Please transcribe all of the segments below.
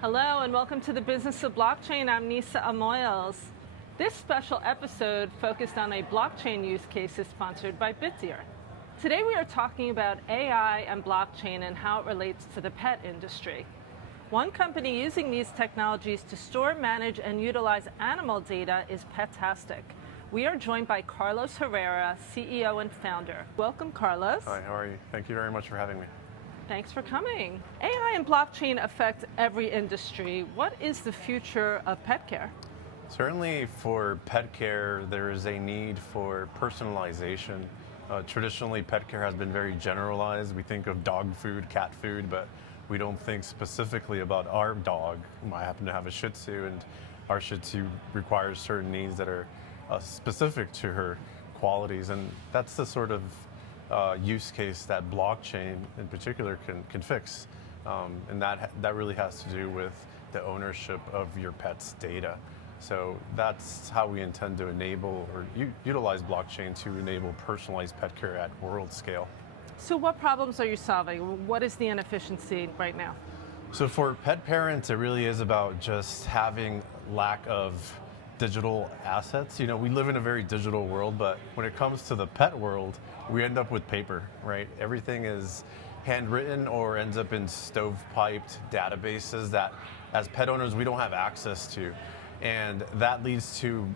Hello and welcome to the Business of Blockchain. I'm Nisa Amoils. This special episode focused on a blockchain use case is sponsored by Bitdeer. Today we are talking about AI and blockchain and how it relates to the pet industry. One company using these technologies to store, manage, and utilize animal data is Petastik. We are joined by Carlos Herrera, CEO and founder. Welcome, Carlos. Hi, how are you? Thank you very much for having me. Thanks for coming. AI and blockchain affect every industry. What is the future of pet care? Certainly for pet care, there is a need for personalization. Traditionally, pet care has been very generalized. We think of dog food, cat food, but we don't think specifically about our dog. I happen to have a Shih Tzu, and our Shih Tzu requires certain needs that are specific to her qualities, and that's the sort of use case that blockchain in particular can fix. And that really has to do with the ownership of your pet's data. So that's how we intend to enable or utilize blockchain to enable personalized pet care at world scale. So what problems are you solving? What is the inefficiency right now? So for pet parents, it really is about just having lack of digital assets. You know, we live in a very digital world, but when it comes to the pet world, we end up with paper, right? Everything is handwritten or ends up in stovepiped databases that as pet owners, we don't have access to. And that leads to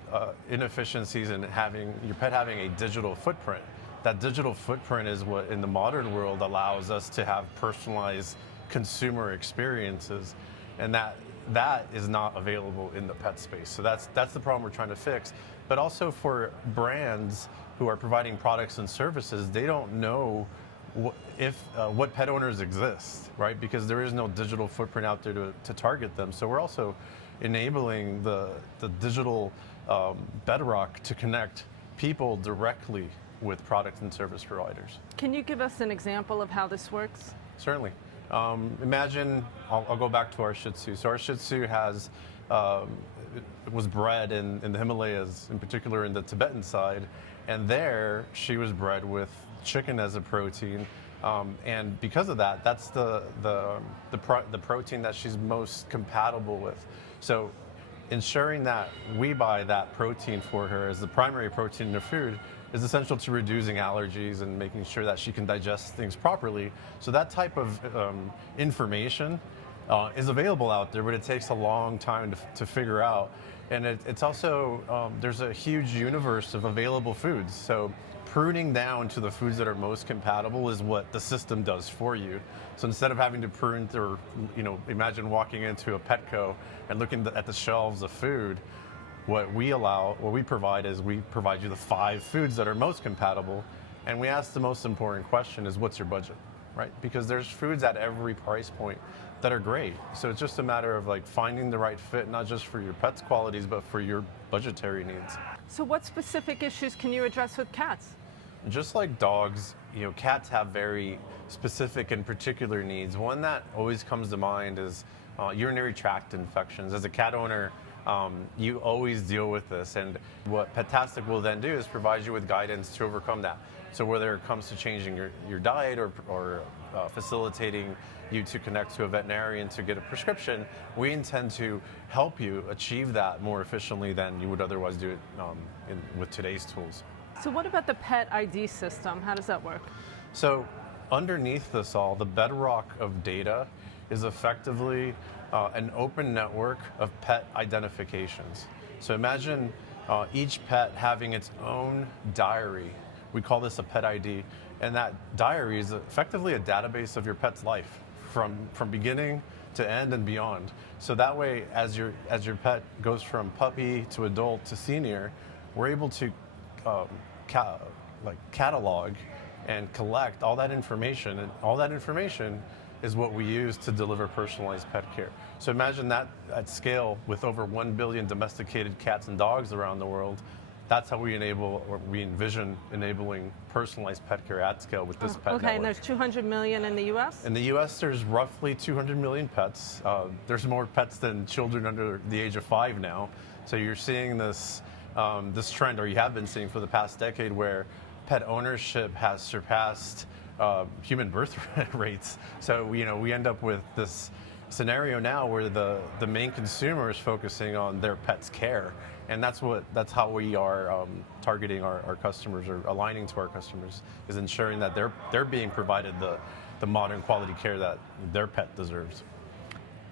inefficiencies in having your pet having a digital footprint. That digital footprint is what in the modern world allows us to have personalized consumer experiences. And that is not available in the pet space. So that's the problem we're trying to fix. But also for brands who are providing products and services, they don't know what pet owners exist, right? Because there is no digital footprint out there to target them. So we're also enabling the digital bedrock to connect people directly with product and service providers. Can you give us an example of how this works? Certainly. Imagine, I'll go back to our Shih Tzu. So our Shih Tzu was bred in the Himalayas, in particular in the Tibetan side, and there she was bred with chicken as a protein, and because of that, that's the protein that she's most compatible with. So ensuring that we buy that protein for her as the primary protein in her food is essential to reducing allergies and making sure that she can digest things properly. So that type of information is available out there, but it takes a long time to figure out. And it's also, there's a huge universe of available foods. So pruning down to the foods that are most compatible is what the system does for you. So instead of having to prune through, imagine walking into a Petco and looking at the shelves of food, what we provide is we provide you the 5 foods that are most compatible, and we ask the most important question is, what's your budget, right? Because there's foods at every price point that are great. So it's just a matter of like finding the right fit, not just for your pet's qualities, but for your budgetary needs. So what specific issues can you address with cats? Just like dogs, cats have very specific and particular needs. One that always comes to mind is urinary tract infections. As a cat owner, you always deal with this, and what Petastic will then do is provide you with guidance to overcome that. So whether it comes to changing your diet or facilitating you to connect to a veterinarian to get a prescription, we intend to help you achieve that more efficiently than you would otherwise do it with today's tools. So what about the pet ID system? How does that work? So underneath this all, the bedrock of data is effectively an open network of pet identifications. So imagine each pet having its own diary. We call this a pet ID, and that diary is effectively a database of your pet's life from beginning to end and beyond. So that way, as your pet goes from puppy to adult to senior, we're able to catalog and collect all that information, and all that information is what we use to deliver personalized pet care. So imagine that at scale with over 1 billion domesticated cats and dogs around the world. That's how we envision enabling personalized pet care at scale with this pet network. And there's 200 million in the U.S.? In the U.S., there's roughly 200 million pets. There's more pets than children under the age of 5 now. So you're seeing this trend, or you have been seeing for the past decade, where pet ownership has surpassed human birth rates. So we end up with this scenario now where the main consumer is focusing on their pet's care, and that's how we are targeting our customers, or aligning to our customers, is ensuring that they're being provided the modern quality care that their pet deserves.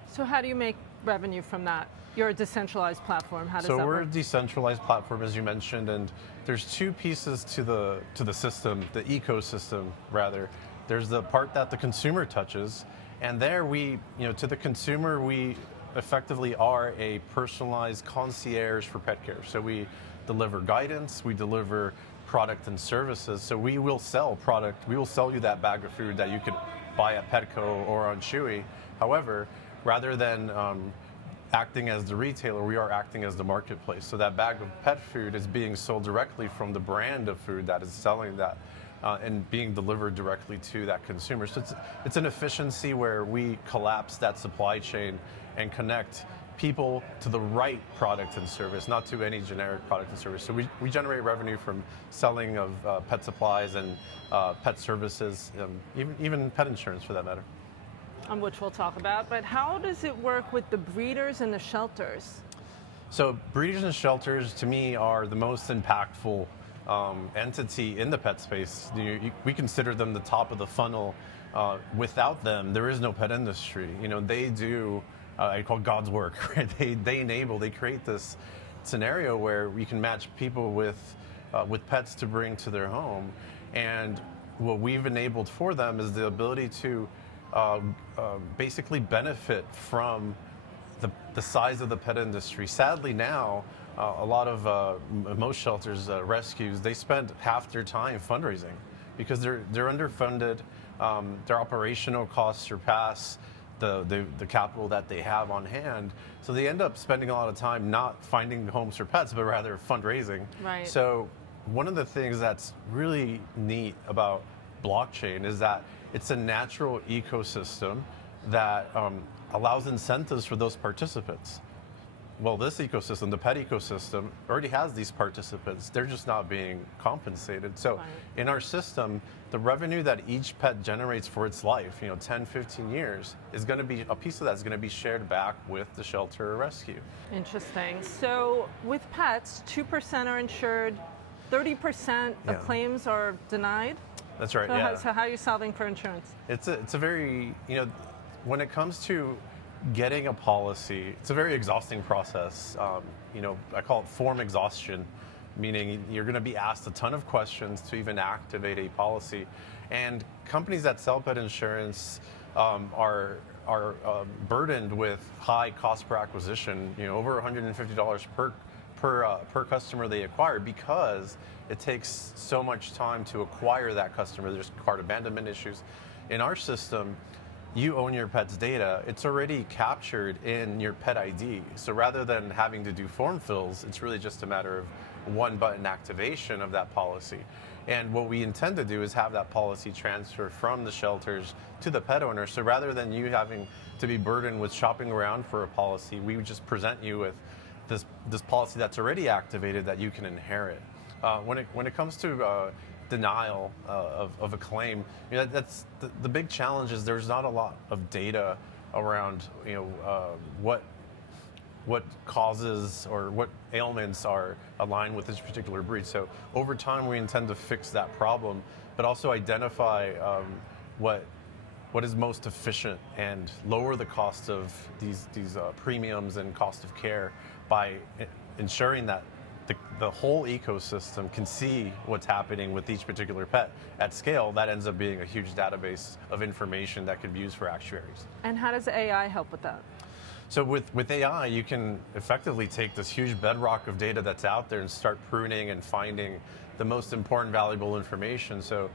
So how do you make revenue from that? You're a decentralized platform. How does that work? So we're a decentralized platform, as you mentioned, and there's two pieces to the system, the ecosystem rather. There's the part that the consumer touches, and there to the consumer, we effectively are a personalized concierge for pet care. So we deliver guidance, we deliver product and services. So we will sell product, we will sell you that bag of food that you could buy at Petco or on Chewy. However, rather than acting as the retailer, we are acting as the marketplace. So that bag of pet food is being sold directly from the brand of food that is selling that, and being delivered directly to that consumer. So it's an efficiency where we collapse that supply chain and connect people to the right product and service, not to any generic product and service. So we generate revenue from selling of pet supplies and pet services, even pet insurance for that matter. Which we'll talk about, but how does it work with the breeders and the shelters? So breeders and shelters, to me, are the most impactful entity in the pet space. We consider them the top of the funnel. Without them, there is no pet industry. They do, I call God's work, right? They create this scenario where we can match people with pets to bring to their home. And what we've enabled for them is the ability to basically benefit from the size of the pet industry. Sadly now, a lot of most shelters, rescues, they spend half their time fundraising because they're underfunded. Their operational costs surpass the capital that they have on hand. So they end up spending a lot of time not finding homes for pets, but rather fundraising. Right. So one of the things that's really neat about blockchain is that it's a natural ecosystem that allows incentives for those participants. Well, this ecosystem, the pet ecosystem, already has these participants. They're just not being compensated. So in our system, the revenue that each pet generates for its life, 10, 15 years, is going to be a piece of that is going to be shared back with the shelter or rescue. Interesting. So with pets, 2% are insured, 30% of claims are denied. That's right. So how are you solving for insurance? It's a very, when it comes to getting a policy, it's a very exhausting process. I call it form exhaustion, meaning you're going to be asked a ton of questions to even activate a policy. And companies that sell pet insurance are burdened with high cost per acquisition, over $150 per customer they acquire, because it takes so much time to acquire that customer. There's cart abandonment issues. In our system, you own your pet's data. It's already captured in your pet ID. So rather than having to do form fills, it's really just a matter of one button activation of that policy. And what we intend to do is have that policy transfer from the shelters to the pet owner. So rather than you having to be burdened with shopping around for a policy, we would just present you with this policy that's already activated that you can inherit. When it comes to denial of a claim, that's the big challenge is there's not a lot of data around what causes or what ailments are aligned with this particular breed. So over time, we intend to fix that problem, but also identify what is most efficient and lower the cost of these premiums and cost of care by ensuring that the whole ecosystem can see what's happening with each particular pet at scale. That ends up being a huge database of information that could be used for actuaries. And how does AI help with that? So with AI, you can effectively take this huge bedrock of data that's out there and start pruning and finding the most important, valuable information. So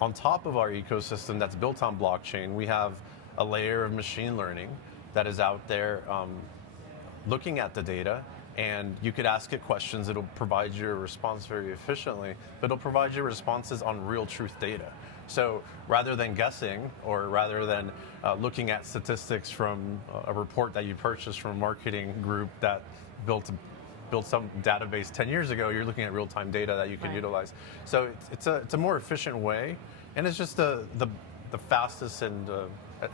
on top of our ecosystem that's built on blockchain, we have a layer of machine learning that is out there looking at the data, and you could ask it questions. It'll provide you a response very efficiently, but it'll provide you responses on real truth data. So rather than guessing, or rather than looking at statistics from a report that you purchased from a marketing group that built some database 10 years ago, you're looking at real-time data that you can utilize. So it's a more efficient way, and it's just the fastest and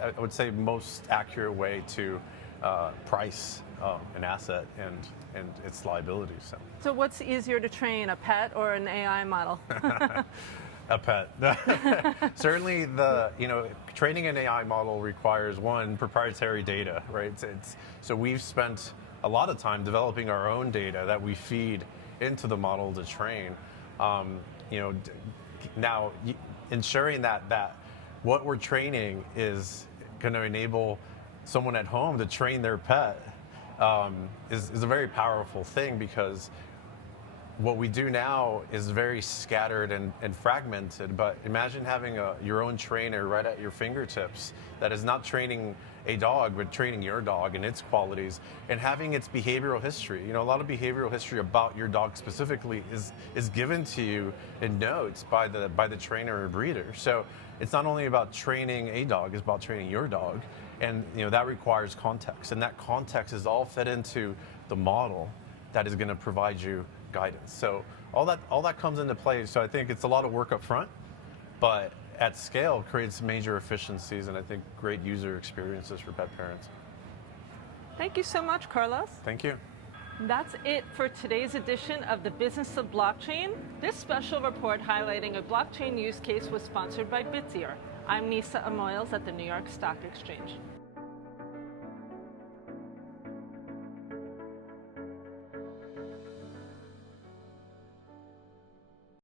I would say, most accurate way to price an asset and its liability. So what's easier to train, a pet or an AI model? A pet. Certainly, training an AI model requires, one, proprietary data, right? So we've spent a lot of time developing our own data that we feed into the model to train. Now, ensuring that what we're training is going to enable someone at home to train their pet is a very powerful thing, because what we do now is very scattered and fragmented, but imagine having your own trainer right at your fingertips that is not training a dog, but training your dog and its qualities, and having its behavioral history. A lot of behavioral history about your dog specifically is given to you in notes by the trainer or breeder. So it's not only about training a dog, it's about training your dog. And that requires context, and that context is all fed into the model that is going to provide you guidance. So all that comes into play. So I think it's a lot of work up front, but at scale creates major efficiencies, and I think great user experiences for pet parents. Thank you so much, Carlos. Thank you. That's it for today's edition of the Business of Blockchain. This special report highlighting a blockchain use case was sponsored by Bittier. I'm Nisa Amoils at the New York Stock Exchange.